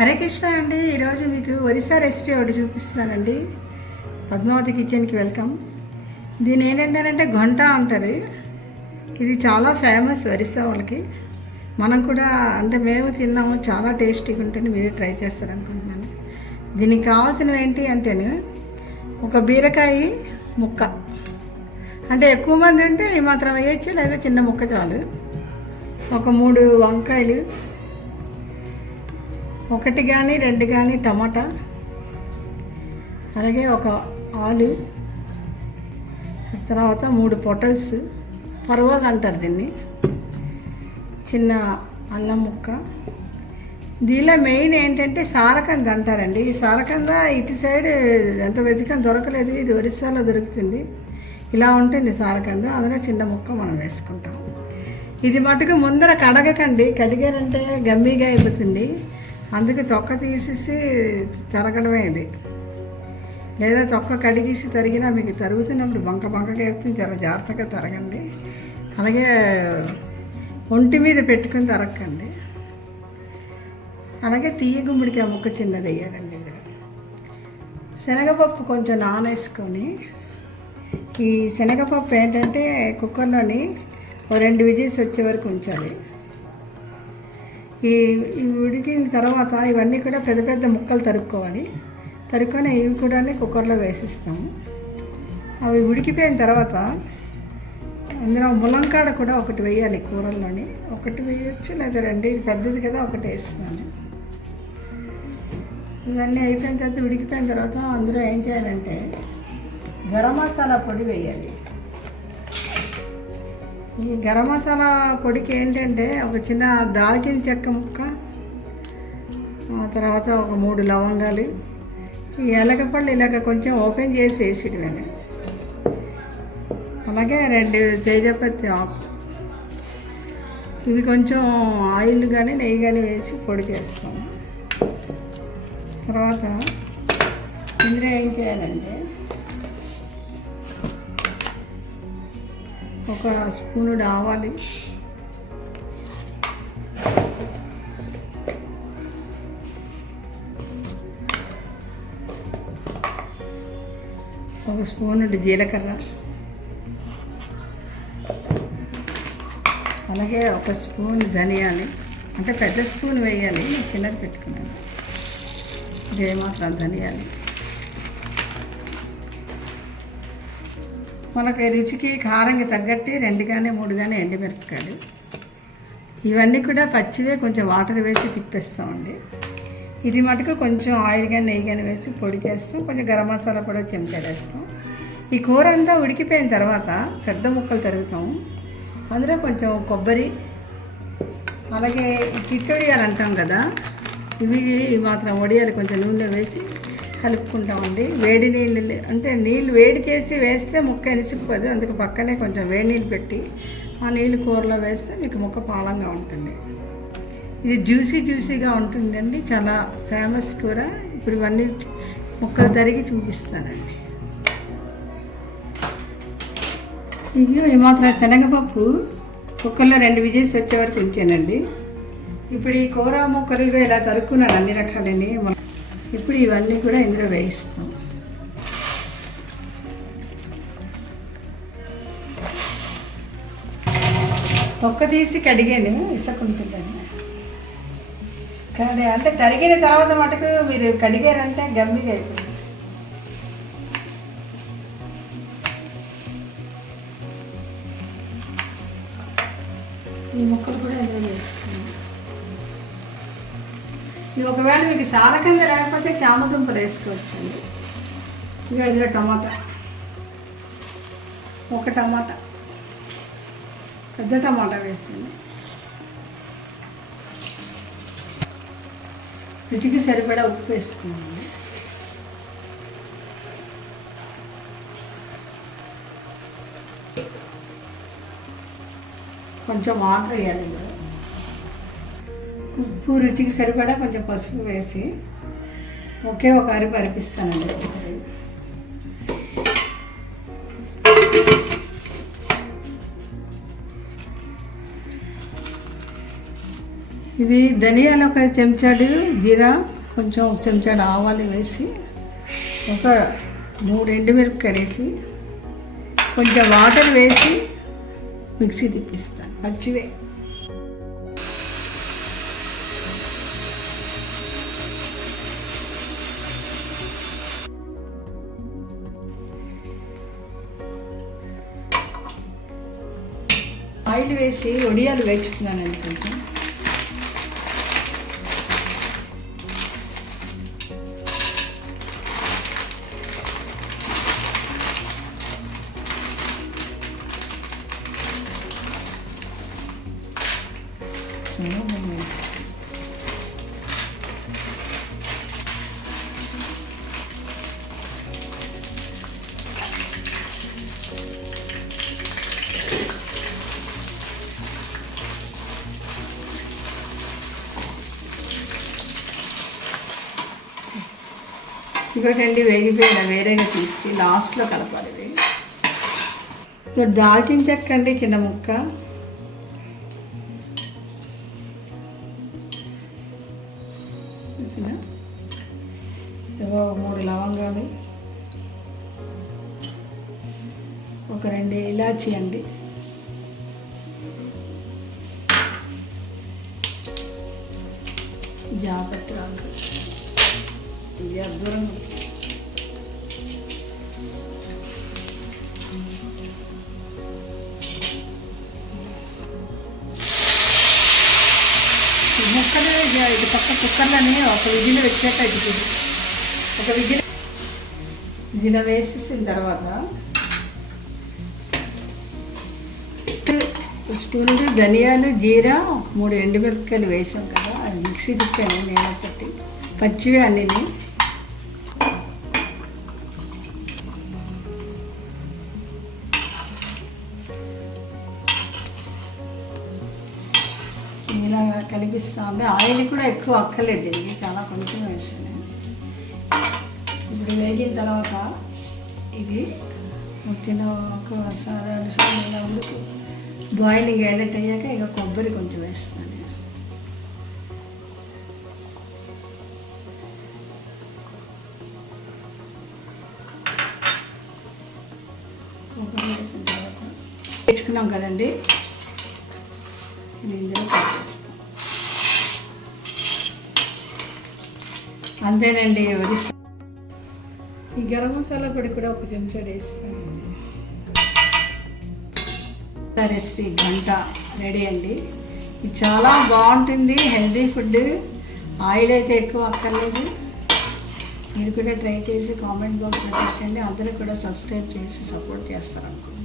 హరే కృష్ణ అండి. ఈరోజు మీకు ఒరిస్సా రెసిపీ ఒకటి చూపిస్తున్నానండి. పద్మావతి కిచెన్కి వెల్కమ్. దీని ఏంటంటే గొంట అంటారు. ఇది చాలా ఫేమస్ ఒరిస్సా వాళ్ళకి. మనం కూడా అంటే మేము తిన్నాము, చాలా టేస్టీగా ఉంటుంది. మీరు ట్రై చేస్తారనుకుంటున్నాను. దీనికి కావాల్సినవి ఏంటి అంటేనే ఒక బీరకాయ ముక్క, అంటే ఎక్కువ మంది ఉంటే ఈ మాత్రం వేయచ్చు, లేదా చిన్న ముక్క చాలు. ఒక 3 వంకాయలు, 1 కానీ 2 కానీ టమాటా, అలాగే ఒక ఆలు, తర్వాత 3 పొటల్స్, పర్వాలు అంటారు దీన్ని, చిన్న అల్లం ముక్క. దీనిలో మెయిన్ ఏంటంటే సారకంద అంటారండి. ఈ సారకంద ఇటు సైడ్ ఎంత వెతికని దొరకలేదు, ఇది ఒరిస్సాలో దొరుకుతుంది. ఇలా ఉంటుంది సారకంద. అందులో చిన్న ముక్క మనం వేసుకుంటాం. ఇది మటుకు ముందర కడగకండి, కడిగారంటే గమ్మిగా అయిపోతుంది. అందుకే తొక్క తీసేసి తరగడమే ఇది. లేదా తొక్క కడిగేసి తరిగినా మీకు తరుగుతున్నప్పుడు బంకగా వేస్తుంది. చాలా జాగ్రత్తగా తరగండి. అలాగే ఒంటి మీద పెట్టుకుని తరగకండి. అలాగే తీయ గుమ్మడికాయ ముక్క చిన్నది వేయాలండి. ఇందులో శనగపప్పు కొంచెం నానేసుకొని, ఈ శనగపప్పు ఏంటంటే కుక్కర్లోని 2 విజిల్స్ వచ్చే వరకు ఉంచాలి. ఈ ఉడికిన తర్వాత ఇవన్నీ కూడా పెద్ద పెద్ద ముక్కలు తరుక్కోవాలి. తరుక్కొని ఇవి కూడా కుక్కర్లో వేసిస్తాము. అవి ఉడికిపోయిన తర్వాత అందులో ములంకాడ కూడా ఒకటి వేయాలి. కూరల్లోని ఒకటి వేయచ్చు, లేదా 2. ఇది పెద్దది కదా, ఒకటి వేస్తున్నాను. ఇవన్నీ అయిపోయిన తర్వాత ఉడికిపోయిన తర్వాత అందులో ఏం చేయాలంటే గరం మసాలా పొడి వేయాలి. ఈ గరం మసాలా పొడికి ఏంటంటే ఒక చిన్న దాల్చిన చెక్క ముక్క, తర్వాత ఒక 3 లవంగాలు, ఈ ఎలకపళ్ళు ఇలాగ కొంచెం ఓపెన్ చేసి వేసేటివని, అలాగే 2 తేజపత్తి ఆకు. ఇవి కొంచెం ఆయిల్ కానీ నెయ్యి కానీ వేసి పొడి చేస్తాము. తర్వాత ఇందులో ఏం చేయాలంటే ఒక స్పూను ఆవాలు, ఒక స్పూను జీలకర్ర, అలాగే ఒక స్పూన్ ధనియాలు. అంటే పెద్ద స్పూన్ వేయాలి, చిన్నది పెట్టుకున్నాను. ఇదే మాత్రం ధనియాలు. మనకి రుచికి కారంకి తగ్గట్టు 2 కానీ 3 కానీ ఎండుమిరపకాయలు. ఇవన్నీ కూడా పచ్చివే, కొంచెం వాటర్ వేసి తిప్పేస్తామండి. ఇది మటుకు కొంచెం ఆయిల్ కానీ నెయ్యి కానీ వేసి పొడి చేస్తాం. కొంచెం గరం మసాలా కూడా చెంచా వేస్తాం. ఈ కూర అంతా ఉడికిపోయిన తర్వాత పెద్ద ముక్కలు తరుగుతాము. అందులో కొంచెం కొబ్బరి, అలాగే కిట్టొడి అని అంటాం కదా, ఇవి మాత్రం వడియాలు కొంచెం నూనె వేసి కలుపుకుంటామండి. వేడి నీళ్ళు అంటే నీళ్ళు వేడి చేసి వేస్తే ముక్క ఎనిసిపోదు. అందుకు పక్కనే కొంచెం వేడి నీళ్ళు పెట్టి ఆ నీళ్ళు కూరలో వేస్తే మీకు ముక్క పాలంగా ఉంటుంది. ఇది జ్యూసీగా ఉంటుందండి. చాలా ఫేమస్ కూర. ఇప్పుడు ఇవన్నీ ముక్కలు తరిగి చూపిస్తానండి. ఇవి ఈ మాత్రం శనగపప్పు కుక్కర్లో 2 విజిల్స్ వచ్చే వరకు ఉంచానండి. ఇప్పుడు ఈ కూర ముక్కలుగా ఇలా తరుక్కున్నాను అన్ని రకాలని. ఇప్పుడు ఇవన్నీ కూడా ఇందులో వేయిస్తాం. తొక్క తీసి కడిగాను, ఇసుకుంటుందండి. అంటే తరిగిన తర్వాత మటుకు మీరు కడిగారంటే గమ్మిగా అయిపోతుంది. ఈ ముక్కలు కూడా ఇందులో వేసుకున్నాం. ఇది ఒకవేళ మీకు సారకంద లేకపోతే చామదుంపలు వేసుకోవచ్చండి. ఇక ఇందులో టమాటా, 1 టమాటా, పెద్ద టమాటా వేస్తుంది. రుచికి సరిపడా ఉప్పు వేసుకున్నామండి. కొంచెం వాటర్ వేయాలి. ఉప్పు రుచికి సరిపడా కొంచెం పసుపు వేసి ఒకే ఒక అరిపి అరిపిస్తానండి. ఇది ధనియాలు ఒక చెంచాడు, జీరా కొంచెం ఒక చెంచాడు ఆవాలు వేసి, ఒక 3 ఎండుమిరపకాయలు వేసి, కొంచెం వాటర్ వేసి మిక్సీ తిప్పిస్తాను పచ్చివే. ఆయిల్ వేసి వడియాలు వేస్తున్నానండి కొంచెం. ఇంకోటండి వేగిపోయిన వేరేగా తీసి లాస్ట్లో కలపాలి. ఇవి దాల్చిన చెక్క అండి, చిన్న ముక్క, ఏవో 3 లవంగాలు, ఒక 2 ఇలాచీ అండి, జాపత్రాలు, దూరం ముక్కలు ఇది పక్క కుక్కర్లని ఒక విజిల్ వచ్చాక ఇది ఒక విజిల్ వేసేసిన తర్వాత స్పూన్ ధనియాలు, జీరా, 3 ఎండుమిరపకాయలు వేసాం కదా, అది మిక్సీ తిప్పాను నేను పెట్టి, పచ్చివే అన్నీ. ఇలా కలిపిస్తా ఉంటే ఆయిల్ కూడా ఎక్కువ అక్కర్లేదు, దీనికి చాలా కొంచెం వేసాను. ఇప్పుడు వేగిన తర్వాత ఇది చిన్న ఒకసారి 2 సార్లు ఇలా ఉడుకు బాయిలింగ్ అయినట్టు అయ్యాక ఇక కొబ్బరి కొంచెం వేస్తాను. కొబ్బరి వేసిన తర్వాత తెచ్చుకున్నాం కదండి, ఇది ఇందులో పెట్టేస్తాం. అంతేనండి. ఈ గరం మసాలా పొడి కూడా ఒక చెంచా వేస్తానండి. రెసిపీ గంట రెడీ అండి. ఇది చాలా బాగుంటుంది, హెల్తీ ఫుడ్, ఆయిల్ అయితే ఎక్కువ అక్కర్లేదు. మీరు కూడా ట్రై చేసి కామెంట్ బాక్స్లో పెట్టండి. అందరూ కూడా సబ్స్క్రైబ్ చేసి సపోర్ట్ చేస్తారనుకుంటున్నాను.